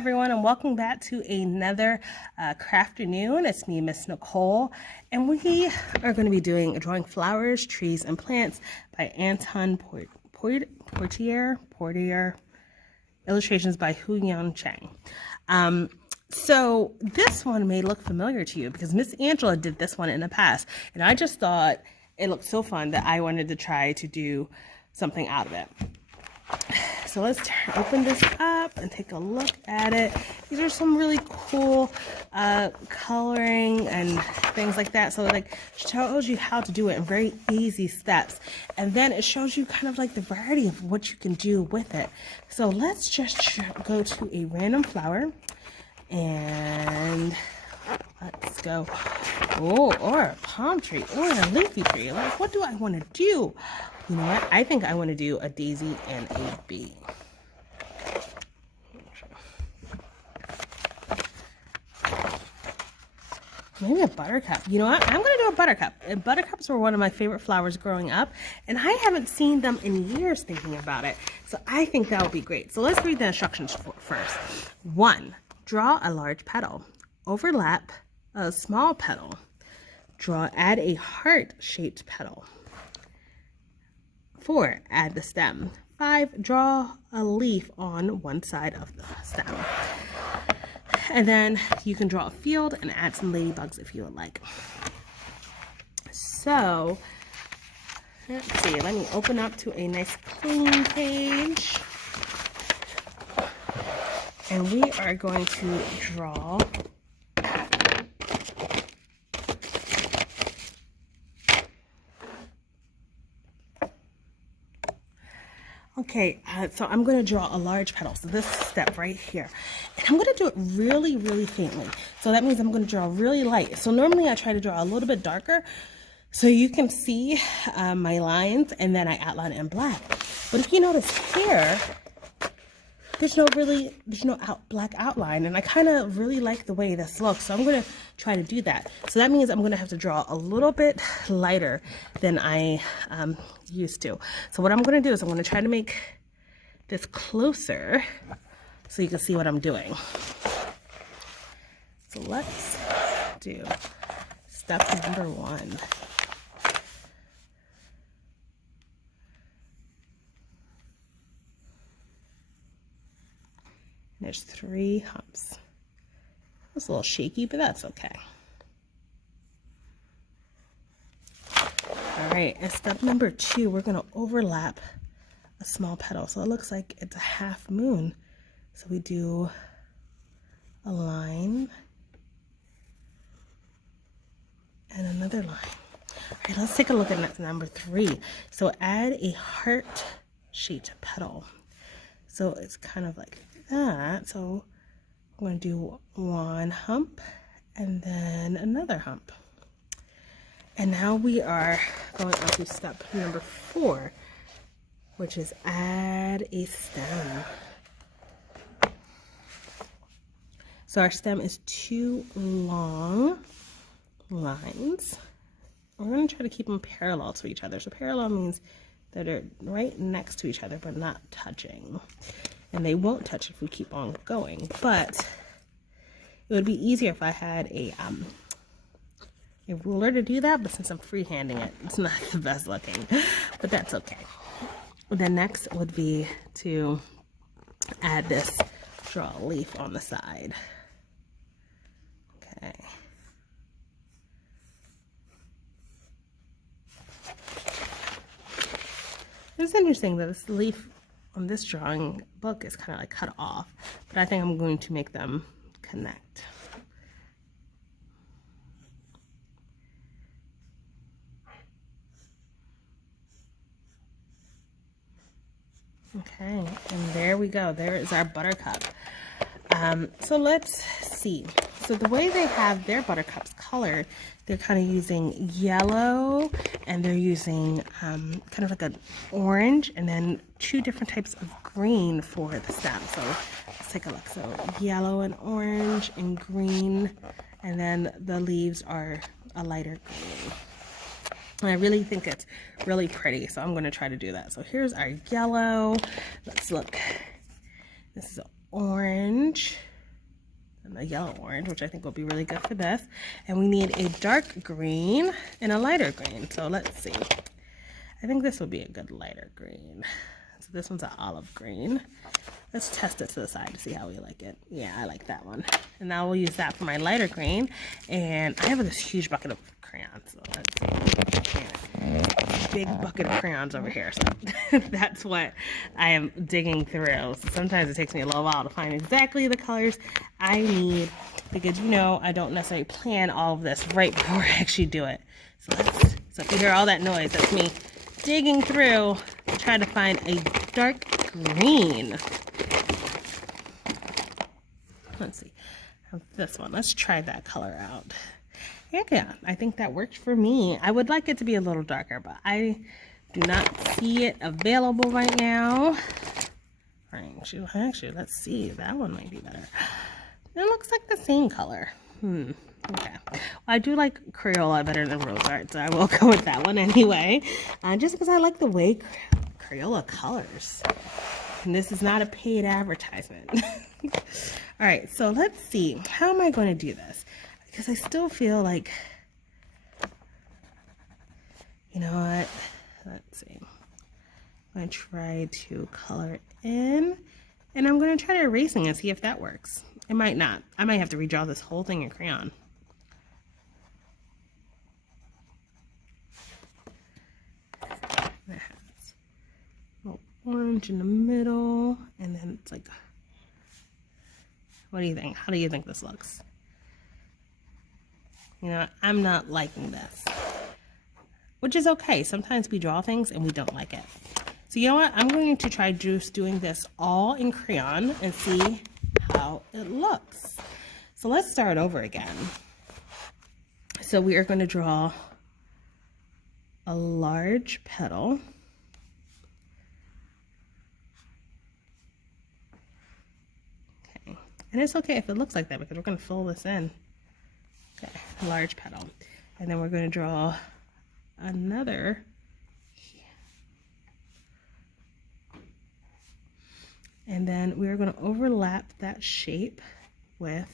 everyone, and welcome back to another Crafternoon. It's me, Miss Nicole, and we are going to be drawing flowers, trees, and plants by Anton Portier, illustrations by Huyan Chang. So this one may look familiar to you because Miss Angela did this one in the past, and I just thought it looked so fun that I wanted to try to do something out of it. So let's open this up and take a look at it. These are some really cool coloring and things like that. So it shows you how to do it in very easy steps. And then it shows you kind of like the variety of what you can do with it. So let's just go to a random flower and let's go. Oh, or a palm tree or a leafy tree. Like, what do I want to do? You know what? I think I want to do a daisy and a bee. Maybe a buttercup. You know what? I'm going to do a buttercup. And buttercups were one of my favorite flowers growing up, and I haven't seen them in years thinking about it. So I think that would be great. So let's read the instructions first. 1. Draw a large petal. Overlap a small petal. Add a heart-shaped petal. 4. Add the stem. 5. Draw a leaf on one side of the stem. And then you can draw a field and add some ladybugs if you would like. So, let's see. Let me open up to a nice clean page. And we are going to draw okay, so I'm going to draw a large petal. So this step right here. And I'm going to do it really, really faintly. So that means I'm going to draw really light. So normally I try to draw a little bit darker so you can see my lines, and then I outline it in black. But if you notice here, there's no black outline, and I kind of really like the way this looks. So I'm going to try to do that. So that means I'm going to have to draw a little bit lighter than I used to. So what I'm going to do is I'm going to try to make this closer so you can see what I'm doing. So let's do step number 1. There's 3 humps. It's a little shaky, but that's okay. All right, and step number 2, we're gonna overlap a small petal. So it looks like it's a half moon. So we do a line and another line. All right, let's take a look at number 3. So add a heart-shaped petal. So it's kind of like that. So I'm going to do 1 hump and then another hump. And now we are going on to step number 4, which is add a stem. So our stem is 2 long lines. We're going to try to keep them parallel to each other. So parallel means that they're right next to each other but not touching. And they won't touch if we keep on going. But it would be easier if I had a ruler to do that, but since I'm freehanding it, it's not the best looking, but that's okay. The next would be to add this, draw a leaf on the side. Okay. It's interesting that this leaf on this drawing book is kind of like cut off, but I think I'm going to make them connect. Okay, and there we go. There is our buttercup. So let's see. So the way they have their buttercups colored, they're kind of using yellow, and they're using kind of like an orange, and then 2 different types of green for the stem. So let's take a look. So yellow and orange and green, and then the leaves are a lighter green. And I really think it's really pretty, so I'm going to try to do that. So here's our yellow. Let's look. This is orange. and a yellow orange, which I think will be really good for this. And we need a dark green and a lighter green. So let's see. I think this would be a good lighter green. So this one's an olive green. Let's test it to the side to see how we like it. Yeah, I like that one. And now we'll use that for my lighter green. And I have this huge bucket of crayons. So let's see. Big bucket of crayons over here. So that's what I am digging through. So sometimes it takes me a little while to find exactly the colors I need, because you know I don't necessarily plan all of this right before I actually do it. So if you hear all that noise, that's me digging through to try to find a dark green. Let's see. This one. Let's try that color out. Yeah, I think that worked for me. I would like it to be a little darker, but I do not see it available right now. Actually, let's see. That one might be better. It looks like the same color. Okay. Well, I do like Crayola better than Rose Art, so I will go with that one anyway. Just because I like the way Crayola colors. And this is not a paid advertisement. All right, so let's see. How am I going to do this? Because I still feel like, you know what? Let's see. I'm going to try to color it in. And I'm going to try to erasing and see if that works. It might not. I might have to redraw this whole thing in crayon. It has a little orange in the middle. And then it's like, what do you think? How do you think this looks? You know, I'm not liking this. Which is okay. Sometimes we draw things and we don't like it. So you know what? I'm going to try just doing this all in crayon and see how it looks. So let's start over again. So we are going to draw a large petal. Okay. And it's okay if it looks like that because we're going to fill this in. Okay, a large petal. And then we're going to draw another. And then we're going to overlap that shape with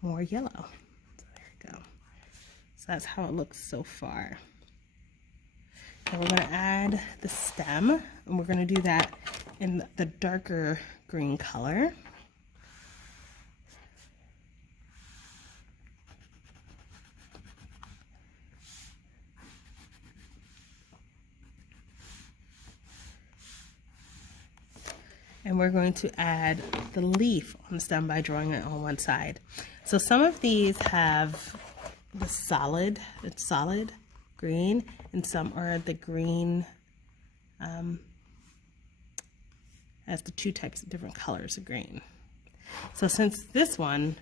more yellow. So there we go. So that's how it looks so far. And we're going to add the stem, and we're going to do that in the darker green color. And we're going to add the leaf on the stem by drawing it on one side. So some of these have the solid green, and some are the green as the two types of different colors of green. So since this one,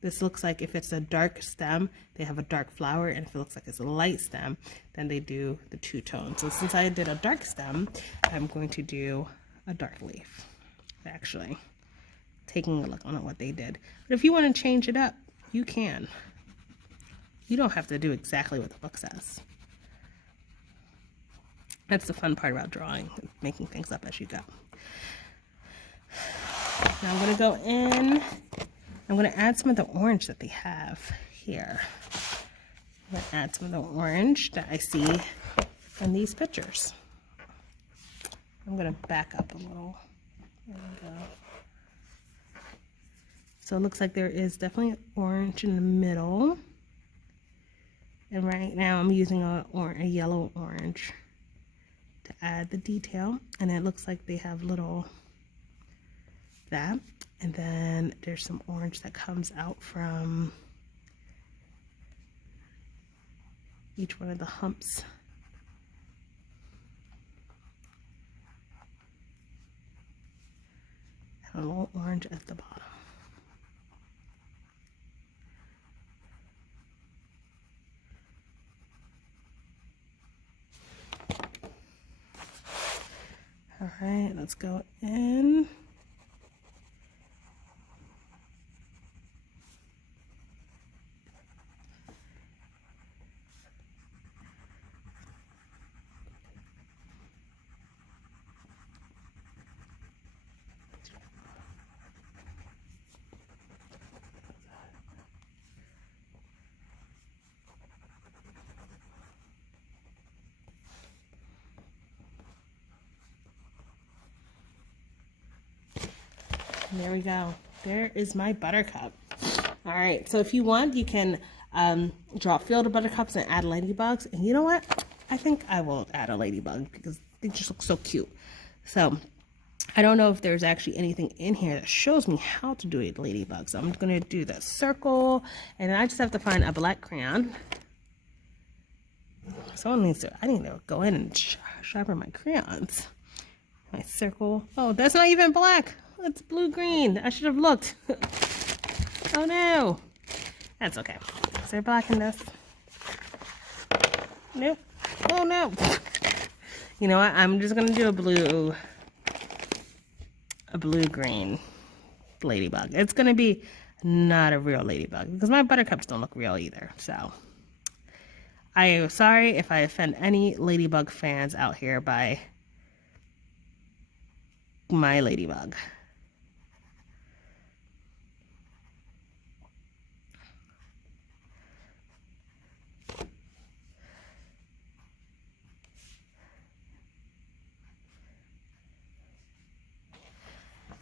this looks like if it's a dark stem, they have a dark flower, and if it looks like it's a light stem, then they do the two tones. So since I did a dark stem, I'm going to do a dark leaf, actually, taking a look on what they did. But if you want to change it up, you can. You don't have to do exactly what the book says. That's the fun part about drawing, making things up as you go. Now I'm going to go in. I'm going to add some of the orange that they have here. I'm going to add some of the orange that I see in these pictures. I'm going to back up a little. There we go. So it looks like there is definitely orange in the middle. And right now I'm using a yellow orange to add the detail. And it looks like they have little that. And then there's some orange that comes out from each one of the humps. And a little orange at the bottom. All right, let's go in. There we go. There is my buttercup. All right, so if you want, you can draw a field of buttercups and add ladybugs. And you know what? I think I will add a ladybug because they just look so cute. So I don't know if there's actually anything in here that shows me how to do a ladybug. So I'm going to do the circle, and I just have to find a black crayon. Someone needs to, I need to go in and sharpen my crayons. My circle. Oh, that's not even black. It's blue-green. I should have looked. Oh no. That's okay. Is there black in this? Nope. Oh no. You know what? I'm just gonna do a blue-green ladybug. It's gonna be not a real ladybug because my buttercups don't look real either. So I am sorry if I offend any ladybug fans out here by my ladybug.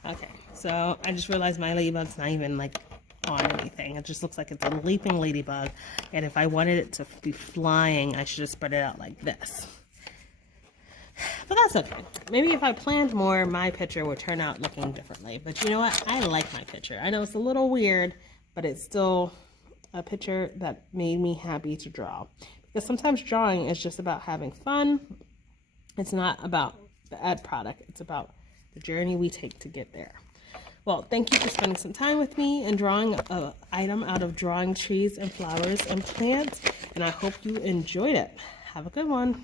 Okay, so I just realized my ladybug's not even like on anything. It just looks like it's a leaping ladybug. And if I wanted it to be flying, I should just spread it out like this. But that's okay. Maybe if I planned more, my picture would turn out looking differently. But you know what? I like my picture. I know it's a little weird, but it's still a picture that made me happy to draw. Because sometimes drawing is just about having fun. It's not about the end product. It's about the journey we take to get there. Well, thank you for spending some time with me and drawing an item out of drawing trees and flowers and plants. And I hope you enjoyed it. Have a good one.